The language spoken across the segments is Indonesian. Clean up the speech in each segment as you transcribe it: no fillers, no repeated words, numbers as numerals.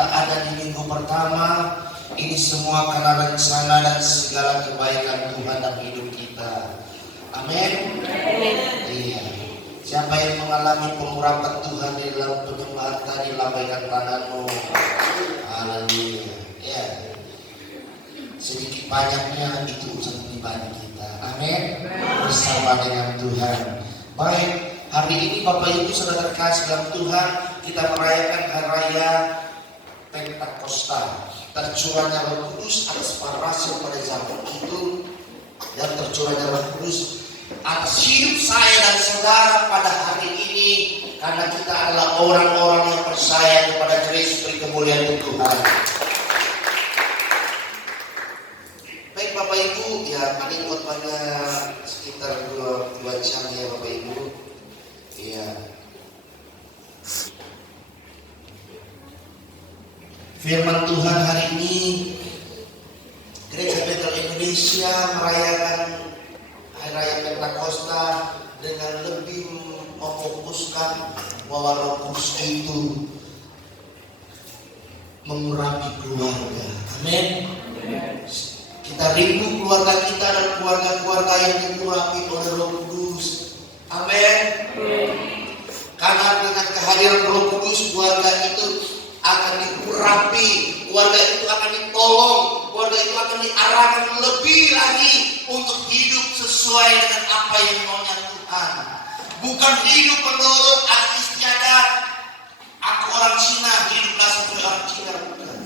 kita ada di minggu pertama. Ini semua karena rencana dan segala kebaikan Tuhan dalam hidup kita. Amin. Iya. Siapa yang mengalami pengurapan Tuhan di dalam penyembahan tadi, lambaikan tanganmu. Haleluya. Ya. Sedikit banyaknya itu urusan pribadi kita. Amin. Bersama dengan Tuhan. Baik. Hari ini Bapak Ibu Saudara terkasih dalam Tuhan, kita merayakan hari raya Pentakosta. Tercurahnya Roh Kudus atas para rasul pada zaman itu, dan tercurahnya Roh Kudus atas hidup saya dan saudara pada hari ini, karena kita adalah orang-orang yang percaya kepada Kristus beri kemuliaan Tuhan. Baik Bapak Ibu, ya paling khotbahnya sekitar 2 jam ya Bapak Ibu. Iya. Firman Tuhan hari ini, Gereja Betel Indonesia merayakan Hari Raya Pentakosta dengan lebih memfokuskan bahwa Roh Kudus itu mengurapi keluarga. Amin. Kita rindu keluarga kita dan keluarga-keluarga yang diurapi oleh Roh Kudus. Amin. Karena dengan kehadiran Roh Kudus, keluarga itu akan diurapi, keluarga itu akan ditolong, keluarga itu akan diarahkan lebih lagi untuk hidup sesuai dengan apa yang maunya Tuhan. Bukan hidup menurut adat istiadat. Aku orang Cina, hiduplah sesuai orang Cina, bukan.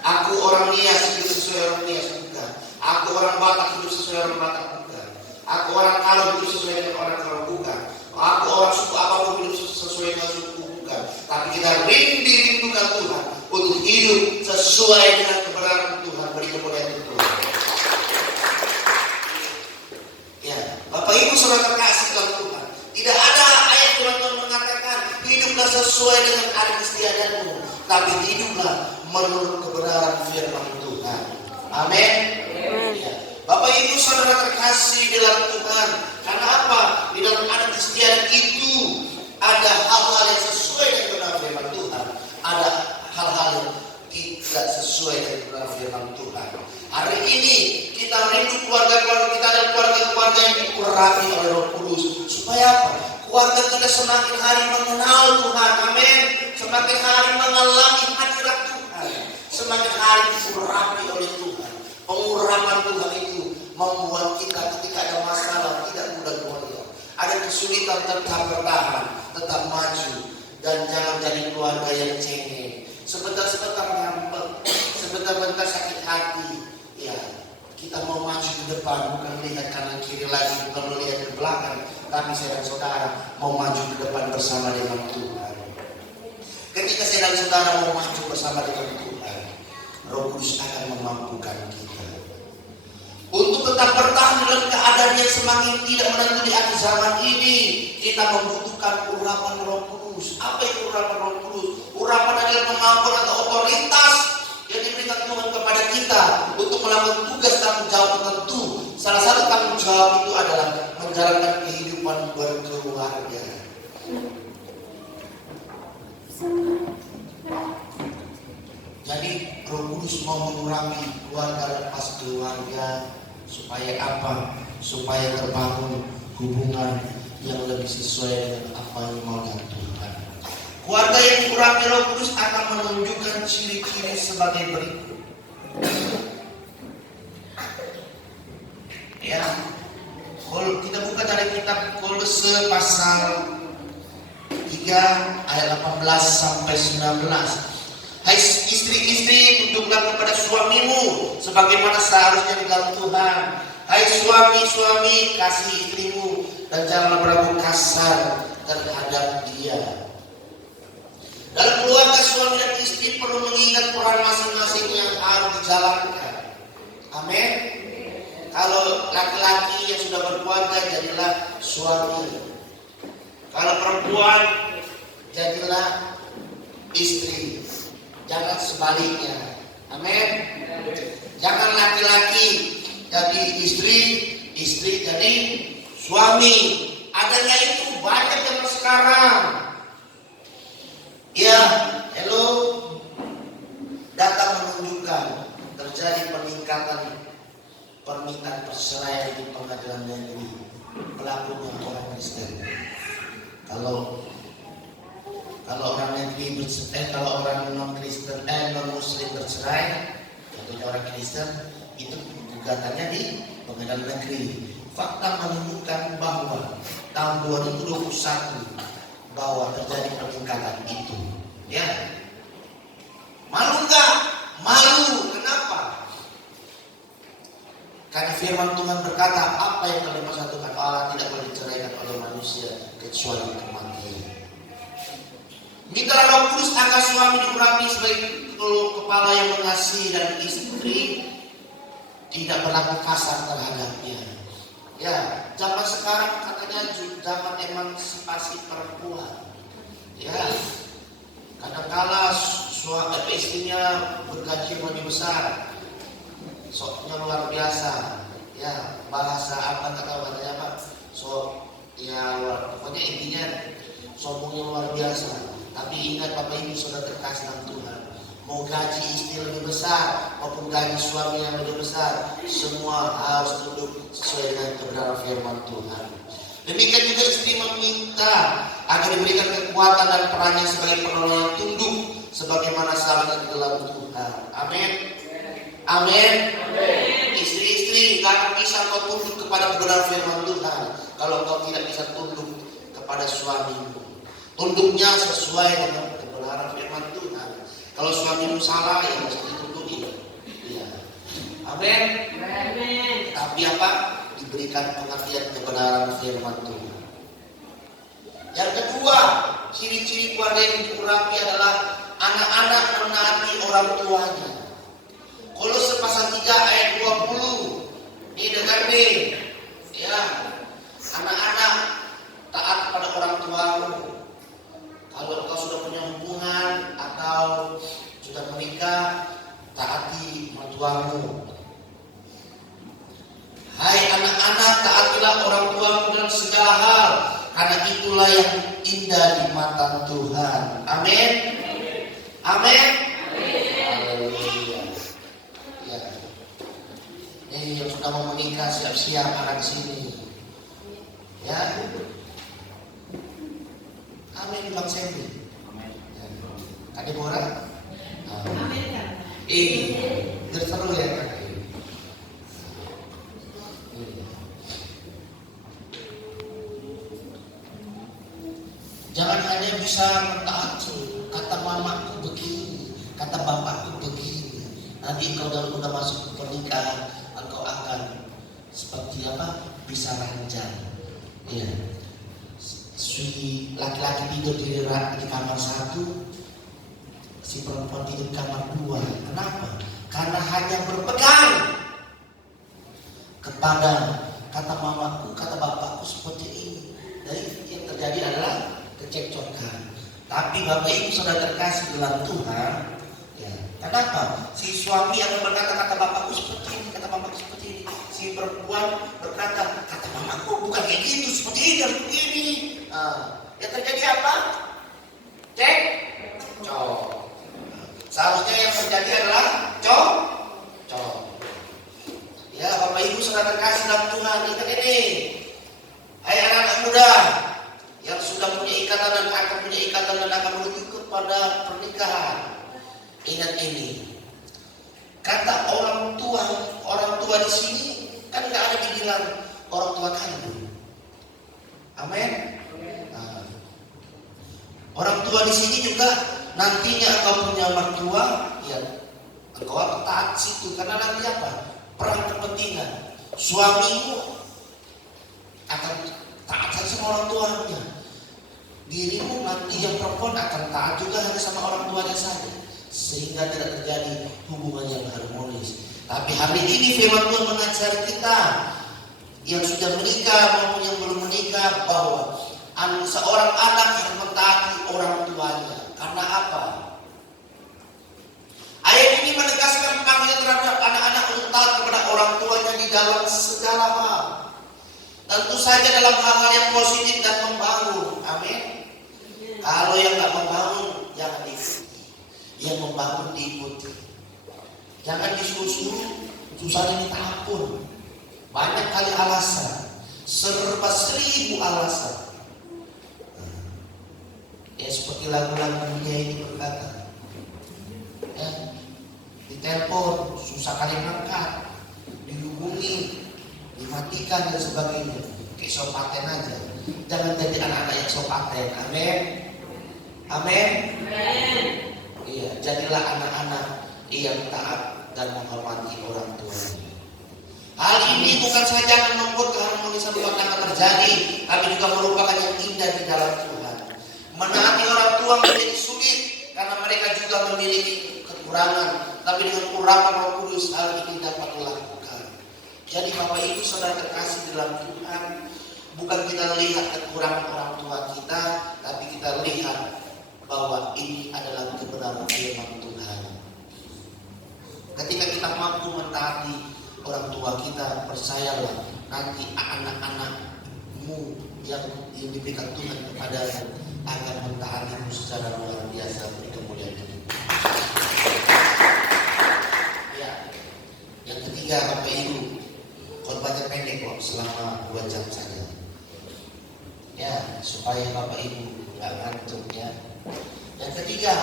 Aku orang Nias, hidup sesuai orang Nias, bukan. Aku orang Batak, hidup sesuai orang Batak, bukan. Aku orang Karo, hidup sesuai dengan orang Karo, bukan. Aku orang suku apapun, hidup sesuai dengan suku, bukan. Tapi kita rindukan Tuhan untuk hidup sesuai dengan kebenaran Tuhan. Beri kemuliaan Tuhan. Ya, Bapak Ibu Saudara terkasih dalam Tuhan, tidak ada ayat Tuhan mengatakan hiduplah sesuai dengan adat istiadatmu, tapi hiduplah menurut kebenaran firman Tuhan. Amin. Ya. Bapak Ibu Saudara terkasih dalam Tuhan, karena apa? Di dalam adat istiadat itu ada hal-hal yang sesuai dengan kebenaran firman Tuhan, ada hal-hal yang tidak sesuai dengan kebenaran firman Tuhan. Hari ini kita rindu keluarga-keluarga kita dan keluarga-keluarga yang diurapi oleh Roh Kudus. Supaya apa? Keluarga kita semakin hari mengenal Tuhan. Amin. Semakin hari mengalami hadirat Tuhan. Semakin hari diurapi oleh Tuhan. Pengurapan Tuhan itu membuat kita ketika ada masalah tidak mudah goyah. Ada kesulitan tetap bertahan, tetap maju, dan jangan jadi keluarga yang cengeng. Sebentar-sebentar ngambek, sebentar-bentar sakit hati. Ya, kita mau maju ke depan, bukan melihat kanan kiri lagi, bukan melihat ke belakang, tapi saya dan saudara mau maju ke depan bersama dengan Tuhan. Ketika saya dan saudara mau maju bersama dengan Tuhan, Roh Kudus akan memampukan kita untuk tetap bertahan dalam keadaan yang semakin tidak menentu di akhir zaman ini. Kita membutuhkan urapan Roh Kudus. Apa itu urapan Roh Kudus? Urapan adalah kemampuan atau otoritas yang diberikan Tuhan kepada kita untuk melakukan tugas tanggung jawab tertentu. Salah satu tanggung jawab itu adalah menjalankan kehidupan berkeluarga. Jadi Roh Kudus mau mengurapi keluarga lepas keluarga. Supaya apa? Supaya terbangun hubungan yang lebih sesuai dengan apa yang maunya Tuhan. Keluarga yang diurapi Roh Kudus akan menunjukkan ciri-ciri sebagai berikut. Ya, kalau kita buka dari kitab Kolose pasal 3 ayat 18 sampai 19. Hai istri-istri, tunduklah kepada suamimu sebagaimana seharusnya di dalam Tuhan. Hai suami-suami, kasih istrimu dan janganlah berlaku kasar terhadap dia. Dalam keluarga suami dan istri perlu mengingat peran masing-masing yang harus dijalankan. Amin. Kalau laki-laki yang sudah berkeluarga, jadilah suami. Kalau perempuan, jadilah istri. Jangan sebaliknya. Amin. Jangan laki-laki jadi istri, istri jadi suami. Adanya itu banyak zaman sekarang. Ya, hello. Kalau orang negeri kalau orang non Kristen non Muslim bercerai, contohnya orang Kristen, itu gugatannya di pengadilan negeri. Fakta menunjukkan bahwa tahun 2021 bahwa terjadi peningkatan itu. Ya, malu nggak? Malu. Kenapa? Karena firman Tuhan berkata, apa yang telah disatukan Allah tidak boleh diceraikan oleh manusia kecuali kematian. Mintalah Roh Kudus agar suami diurapi sebagai kepala yang mengasihi dan istri tidak berlaku kasar terhadapnya. Ya, zaman sekarang katanya zaman emansipasi perempuan. Ya, kadang-kala istrinya bergaji lebih besar, soknya luar biasa. Ya, bahasa apa nggak tahu katanya apa. Ya pokoknya intinya sombongnya luar biasa. Tapi ingat Bapak Ibu Saudara terkasih dalam Tuhan, mau gaji istri lebih besar maupun gaji suami yang lebih besar, semua harus tunduk sesuai dengan kebenaran firman Tuhan. Demikian juga istri meminta agar diberikan kekuatan dan perannya sebagai penolong yang tunduk sebagaimana salahnya di dalam Tuhan. Amin. Amin. Istri-istri, gak bisa kau tunduk kepada kebenaran firman Tuhan kalau kau tidak bisa tunduk kepada suamimu. Tunduknya sesuai dengan kebenaran firman Tuhan. Kalau suamimu salah, ya harus ditutupi. Ya. Amin. Tapi apa? Diberikan pengertian kebenaran firman Tuhan. Yang kedua, ciri-ciri keluarga yang diurapi adalah anak-anak menaati orang tuanya. Kolose pasal 3 ayat 20. Ini dengar nih. Ya. Anak-anak taat pada orang tuamu. Kalau kau sudah punya hubungan atau sudah menikah, taati mertuamu. Hai anak-anak, taatilah orang tuamu dalam segala hal, karena itulah yang indah di mata Tuhan. Amin. Amin. Haleluya. Ya. Ini yang sudah mau menikah siap-siap anak sini. Ya. Amin Bang Sendi. Kak Deborah. Amin. Seru ya Kak. Jangan hanya bisa mentaati kata mamaku begini, kata bapakku begini. Nanti engkau udah masuk ke pernikahan, engkau akan seperti apa? Bisa ranjang. Ya. Si laki-laki tidur di kamar 1, si perempuan tidur di kamar 2. Kenapa? Karena hanya berpegang kepada kata mamaku, kata bapakku seperti ini. Jadi yang terjadi adalah kecekcokan. Tapi Bapak Ibu Saudara terkasih dalam Tuhan, ya, kenapa? Si suami akan berkata kata bapakku seperti ini, kata mamaku seperti ini. Si perempuan berkata kata mamaku bukan kayak gitu, seperti ini, seperti ini. Yang terjadi apa? Cekcok. Seharusnya yang terjadi adalah cok. Ya Bapak Ibu Saudara terkasih dalam Tuhan, ingat ini. Hai anak-anak muda yang sudah punya ikatan dan akan punya ikatan dan akan menuju kepada pernikahan, ingat ini. Kata orang tua di sini kan nggak ada dibilang orang tua kandung. Amin. Orang tua di sini juga nantinya engkau punya mertua, ya engkau akan taat situ karena nanti apa? Perang kepentingan. Suamimu akan taat saja sama orang tuanya. Dirimu nanti yang perempuan akan taat juga hanya sama orang tuanya saja, sehingga tidak terjadi hubungan yang harmonis. Tapi hari ini firman Tuhan mengajari kita yang sudah menikah maupun yang belum menikah bahwa seorang anak harus mentaati orang tuanya. Karena apa? Ayat ini menegaskan panggilan terhadap anak-anak untuk taat kepada orang tuanya di dalam segala hal. Tentu saja dalam hal-hal yang positif dan membangun. Amin. Kalau yang nggak membangun, jangan diikuti. Yang membangun diikuti. Jangan disuruh-suruh, susahnya minta ampun. Banyak kali alasan, serba 1000 alasan. Ya seperti lagu-lagu dunia ini berkata, ya, ditelepon susah kali berangkat, dihubungi, dimatikan dan sebagainya. Kayak sopaten aja. Jangan jadi anak-anak yang sopaten. Amin. Amin. Iya, jadilah anak-anak yang taat dan menghormati orang tuanya. Hal ini bukan saja akan membuat keharmonisan rumah tangga terjadi, tapi juga merupakan yang indah di dalam Tuhan. Menaati orang tua menjadi sulit karena mereka juga memiliki kekurangan, tapi dengan urapan Roh Kudus hal ini dapat dilakukan. Jadi Bapak Ibu Saudara terkasih dalam Tuhan, bukan kita lihat kekurangan orang tua kita, tapi kita lihat bahwa ini adalah kebenaran firman Tuhan. Ketika kita mampu mentaati orang tua kita, percayalah nanti anak-anakmu yang diberikan Tuhan kepadamu akan mentaatimu secara luar biasa untuk kemuliaan Tuhan. Ya, yang ketiga Bapak Ibu, khotbahnya pendek kok, selama 2 jam saja. Ya, supaya Bapak Ibu nggak ngantuk ya. Yang ketiga,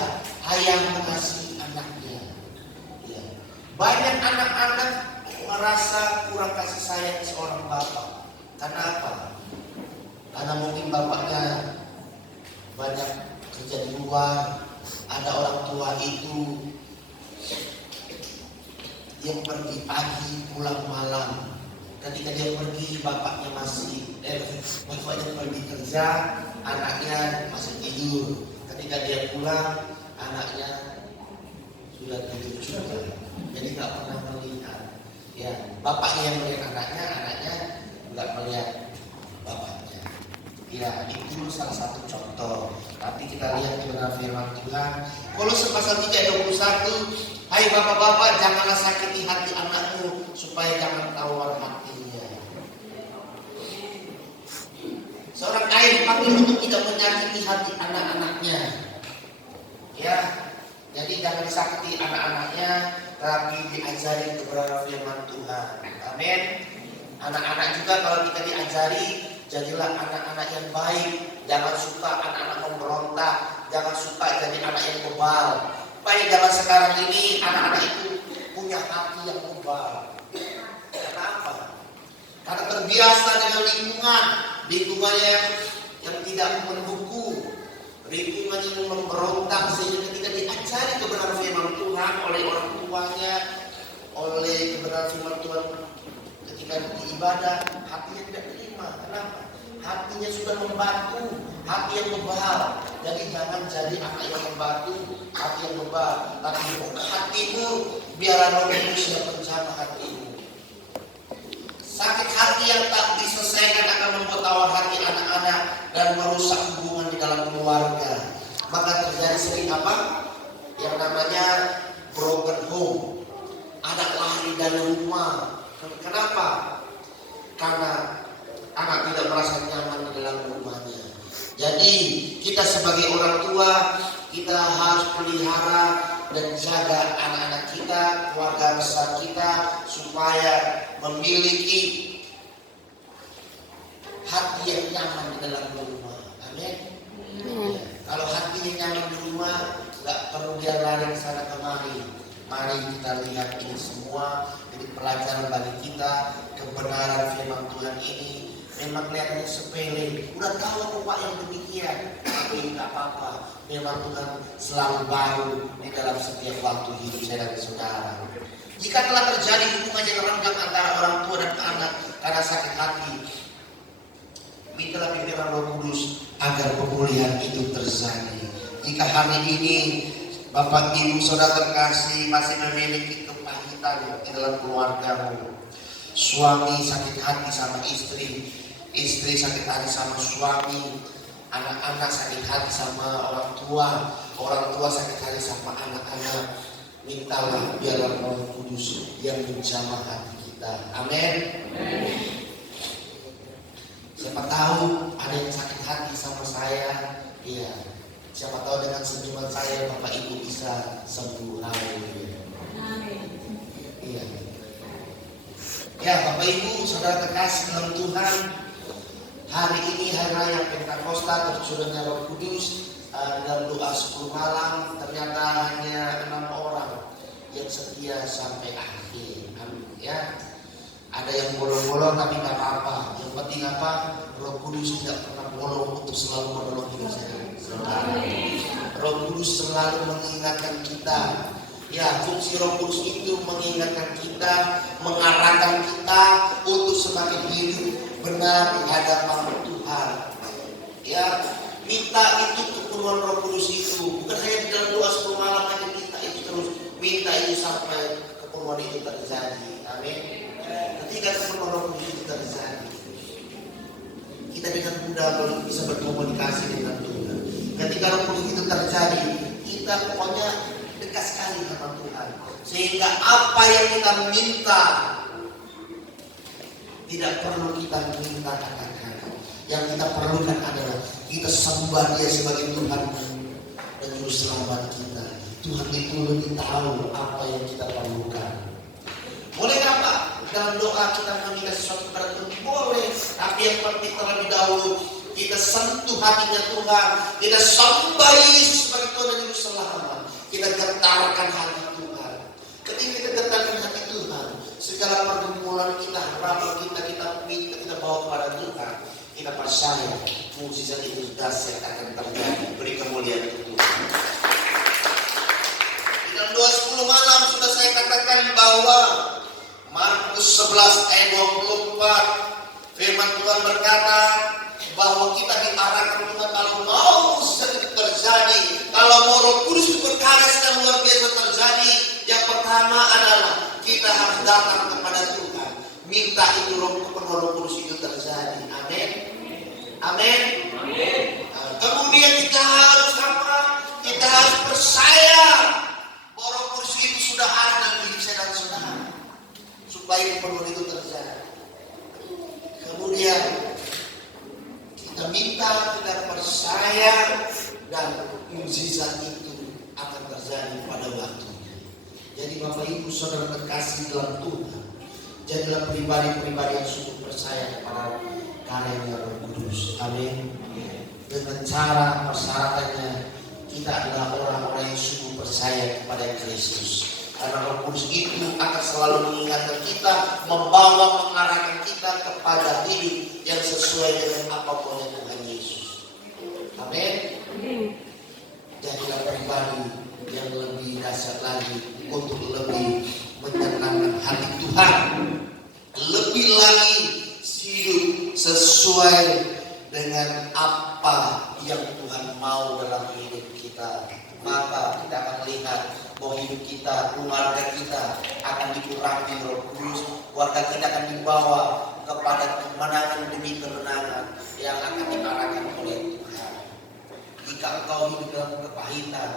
ayah mengasihi anaknya. Ya. Banyak anak-anak merasa kurang kasih sayang seorang bapak. Karena apa? Karena mungkin bapaknya banyak kerja di luar. Ada orang tua itu yang pergi pagi pulang malam. Ketika dia pergi bapaknya bapaknya pergi kerja, anaknya masih tidur. Ketika dia pulang, anaknya sudah tidur juga. Jadi nggak pernah melihat. Ya, bapaknya yang melihat anaknya, anaknya nggak melihat bapaknya. Ya, itu salah satu contoh. Tapi kita lihat di dalam firman Tuhan. Kolose pasal 3 ayat 21, hai bapak-bapak, janganlah sakiti hati anakmu supaya jangan tawar hatinya. Seorang ayah dipanggil untuk tidak menyakiti hati anak-anaknya. Ya, jadi jangan disakiti anak-anaknya, tapi diajari kebenaran firman Tuhan. Amin. Anak-anak juga kalau kita diajari, jadilah anak-anak yang baik. Jangan suka anak-anak memberontak, jangan suka jadi anak yang bebal. Baik zaman sekarang ini anak-anak itu punya hati yang bebal. Kenapa? Karena terbiasa dengan lingkungannya yang tidak mendukung, lingkungan yang memberontak, sehingga ketika diajari kebenaran firman Tuhan oleh orang tuanya, oleh kebenaran firman Tuhan ketika ibadah, hatinya tidak terima. Kenapa? Hatinya sudah membatu, hati yang bebal. Jadi jangan jadi anak yang membatu, hati yang bebal. Tapi buka hatimu, biarlah Roh Kudus yang menjamah hatimu. Sakit hati yang tak diselesaikan akan membuat tawar hati anak-anak dan merusak hubungan di dalam keluarga. Maka terjadi sering apa? Yang namanya broken home. Anak lari dari rumah. Kenapa? Karena anak tidak merasa nyaman di dalam rumahnya. Jadi kita sebagai orang tua, kita harus pelihara dan jaga anak-anak kita, keluarga besar kita, supaya memiliki hati yang nyaman di dalam rumah. Amin. Ya. Kalau hatinya nyaman di rumah, nggak perlu dia lari ke sana kemari. Mari kita lihat ini semua jadi pelajaran bagi kita. Kebenaran firman Tuhan ini memang kelihatannya sepele. Udah tahu rupa yang demikian, tapi tidak apa-apa. Firman Tuhan selalu baru di dalam setiap waktu hidup saya dan saudara. Jika telah terjadi hubungan yang renggang antara orang tua dan anak karena sakit hati, mintalah pimpinan Roh Kudus agar pemulihan itu terjadi. Jika hari ini Bapak Ibu Saudara terkasih masih memiliki kepahitan di dalam keluargamu, suami sakit hati sama istri, istri sakit hati sama suami, anak-anak sakit hati sama orang tua sakit hati sama anak-anak, mintalah biarlah Roh Kudus yang menjamah hati kita. Amin. Siapa tahu ada yang sakit hati sama saya, iya. Siapa tahu dengan senyuman saya Bapak Ibu bisa sembuh. Amin. Iya. Ya Bapak Ibu Saudara terkasih dalam Tuhan, hari ini hari raya Pentakosta tercurahnya Roh Kudus. dalam doa 10 malam ternyata hanya 6 orang yang setia sampai akhir. Amin ya. Ada yang bolong-bolong tapi nggak apa-apa. Yang penting apa? Roh Kudus tidak pernah bolong untuk selalu menolong hidup saya. Roh Kudus selalu mengingatkan kita. Ya, fungsi Roh Kudus itu mengingatkan kita, mengarahkan kita untuk semakin hidup benar di hadapan Tuhan. Ya, minta itu keperluan Roh Kudus itu bukan hanya di dalam doa 10 malam aja, minta itu terus, minta itu sampai keperluan itu terjadi. Amin. Ketika keperluan Roh Kudus itu terjadi, kita dengan mudah bisa berkomunikasi dengan Tuhan. Ketika Roh Kudus itu terjadi, kita pokoknya dekat sekali sama Tuhan. Sehingga apa yang kita minta tidak perlu kita minta katakan. Yang kita perlukan adalah kita sembah Dia sebagai Tuhan dan Juru Selamat kita. Tuhan itu lebih tahu apa yang kita perlukan. Boleh apa? Dalam doa kita meminta sesuatu kepada Tuhan, boleh. Tapi yang penting terlebih dahulu kita sentuh hatinya Tuhan. Kita sembah Yesus sebagai Tuhan dan Juru Selamat. Kita getarkan hati Tuhan. Ketika kita getarkan hati Tuhan, segala pergumulan kita, harapan kita minta, kita bawa kepada Tuhan. Kita percaya mukjizat itu dahsyat akan terjadi. Beri kemuliaan untuk Tuhan. Di dalam doa 10 malam sudah saya katakan bahwa Markus 11 ayat 24 firman Tuhan berkata bahwa kita diarahkan Tuhan kalau mau mukjizat itu terjadi, kalau mau Roh Kudus itu berkarya sedang luar biasa terjadi, yang pertama adalah kita harus datang kepada Tuhan, minta itu kepenuhan Roh Kudus itu terjadi. Amin. Amin. Kemudian kita harus apa? Kita harus percaya bahwa Roh Kudus itu sudah ada dalam hidup saya dan saudara, supaya kepenuhan itu terjadi. Kemudian kita minta, kita percaya, dan mukjizat itu akan terjadi pada waktunya. Jadi Bapak Ibu Saudara terkasih dalam Tuhan, jadilah pribadi-pribadi yang sungguh percaya kepada karya Roh Kudus. Amin. Dengan cara persyaratannya kita adalah orang-orang yang sungguh percaya kepada Kristus. Karena Roh Kudus itu akan selalu mengingatkan kita, membawa, mengarahkan kita kepada hidup yang sesuai dengan apapun yang Tuhan Yesus. Amin. Jadilah pribadi yang lebih dahsyat lagi untuk lebih menyenangkan hati Tuhan, lebih lagi hidup sesuai dengan apa yang Tuhan mau dalam hidup kita. Maka kita akan lihat bahwa hidup kita, keluarga kita akan dikurangi Roh Kudus, keluarga kita akan dibawa kepada kemenangan demi kemenangan yang akan diarahkan oleh Tuhan. Jika engkau hidup dalam kepahitan,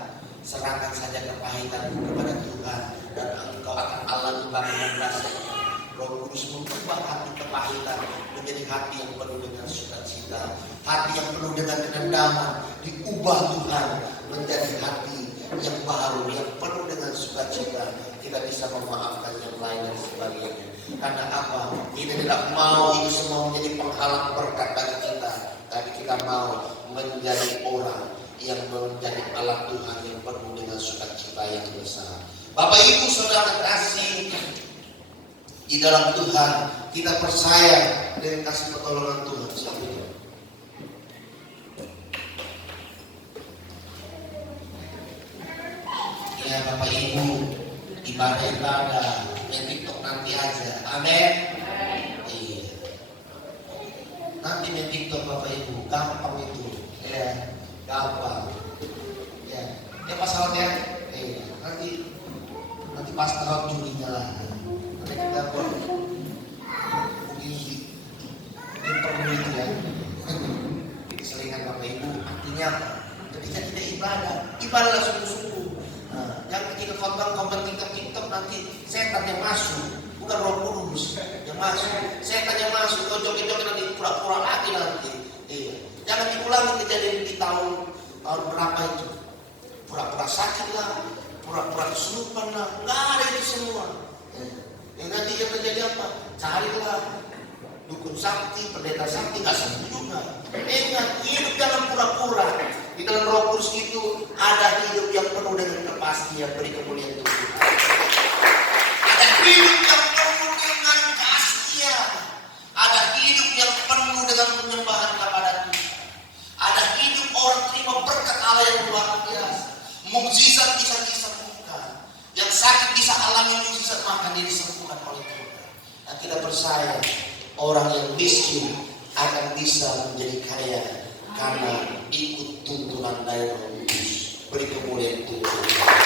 serahkan saja kepahitan kepada Tuhan dan engkau akan alami bangunan dasarnya. Roh Kudus mengubah hati kepahitan menjadi hati yang penuh dengan sukacita, hati yang penuh dengan kedendaman, diubah Tuhan menjadi hati yang baru, yang penuh dengan sukacita. Kita bisa memaafkan yang lain dan sebagainya. Karena apa? Kita tidak mau itu semua menjadi penghalang berkat bagi kita, tapi kita mau menjadi orang yang menjadi alat Tuhan yang penuh dengan sukacita yang besar. Bapak Ibu Saudara terkasih di dalam Tuhan, kita percaya dengan kasih pertolongan Tuhan. Ya Bapak Ibu, ibadah yang TikTok nanti aja. Amin. Iya. Nanti main TikTok Bapak Ibu, gampang itu. Ya, gampang. Ya, pasalnya, nanti pas tahun Julinya lah. Nanti kita buat uji perlu itu ya. Selingan Bapak Ibu, artinya apa? Ketika kita ibadah sungguh-sungguh. Jangan ketika konten TikTok nanti setan yang masuk, bukan Roh Kudus yang masuk. Setan yang masuk, kalau joget-joget nanti pura-pura lagi nanti. Iya. Jangan diulangi kejadian di tahun berapa itu. Pura-pura sakit lah, pura-pura kesurupan lah, nggak ada itu semua. Yang nanti yang terjadi apa? Carilah dukun sakti, pendeta sakti, nggak sembuh juga. Ingat, hidup dalam pura-pura. Di dalam Roh Kudus itu ada hidup yang penuh dengan kepastian. Beri kemuliaan Tuhan. Ada hidup yang penuh dengan kepastian. Ada hidup yang penuh dengan penyembahan kepada Tuhan. Ada hidup orang terima berkat Allah yang luar biasa. Mukjizat bisa disembuhkan. Yang sakit bisa alami mukjizat, maka dia disembuhkan oleh Tuhan. Dan kita percaya orang yang miskin akan bisa menjadi kaya karena ikut tuntunan dari Roh Kudus. Beri kemuliaan Tuhan.